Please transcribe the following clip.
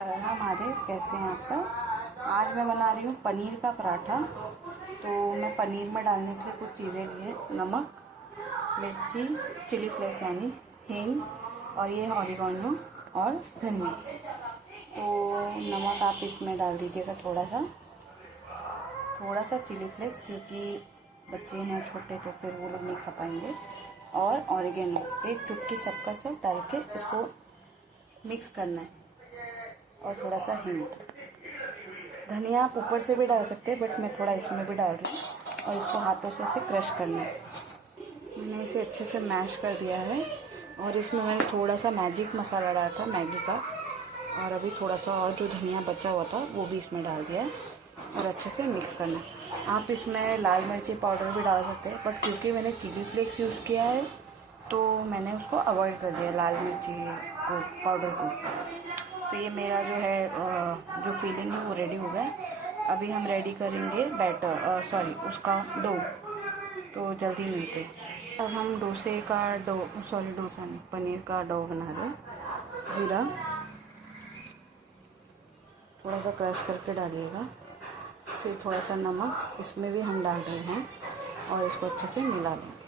हाँ महादेव, कैसे हैं आप सब। आज मैं बना रही हूँ पनीर का पराठा। तो मैं पनीर में डालने के लिए कुछ चीज़ें लिए, नमक, मिर्ची, चिली फ्लेक्स यानी हींग, और ये ऑरिगेनो और धनिया। तो नमक आप इसमें डाल दीजिएगा थोड़ा सा चिली फ्लेक्स, क्योंकि बच्चे हैं छोटे तो फिर वो लोग नहीं खा पाएंगे। और ऑरिगेनो एक चुटकी सबका सब डाल के इसको मिक्स करना है। और थोड़ा सा हींग, धनिया आप ऊपर से भी डाल सकते हैं, बट मैं थोड़ा इसमें भी डाल रही हूँ। और इसको हाथों से ऐसे क्रश करना है। मैंने इसे अच्छे से मैश कर दिया है। और इसमें मैंने थोड़ा सा मैजिक मसाला डाला था, मैगी का। और अभी थोड़ा सा और जो धनिया बचा हुआ था वो भी इसमें डाल दिया है। और अच्छे से मिक्स करना है। आप इसमें लाल मिर्ची पाउडर भी डाल सकते हैं, बट क्योंकि मैंने चिली फ्लेक्स यूज़ किया है तो मैंने उसको अवॉइड कर दिया, लाल मिर्ची को पाउडर को। तो ये मेरा जो है जो फिलिंग है वो रेडी हो गया। अभी हम रेडी करेंगे बैटर, उसका डो। तो जल्दी मिलते। अब हम डोसे का डोसा नहीं, पनीर का डो बना रहे हैं। जीरा थोड़ा सा क्रश करके डालिएगा, फिर थोड़ा सा नमक इसमें भी हम डाल रहे हैं और इसको अच्छे से मिला लें।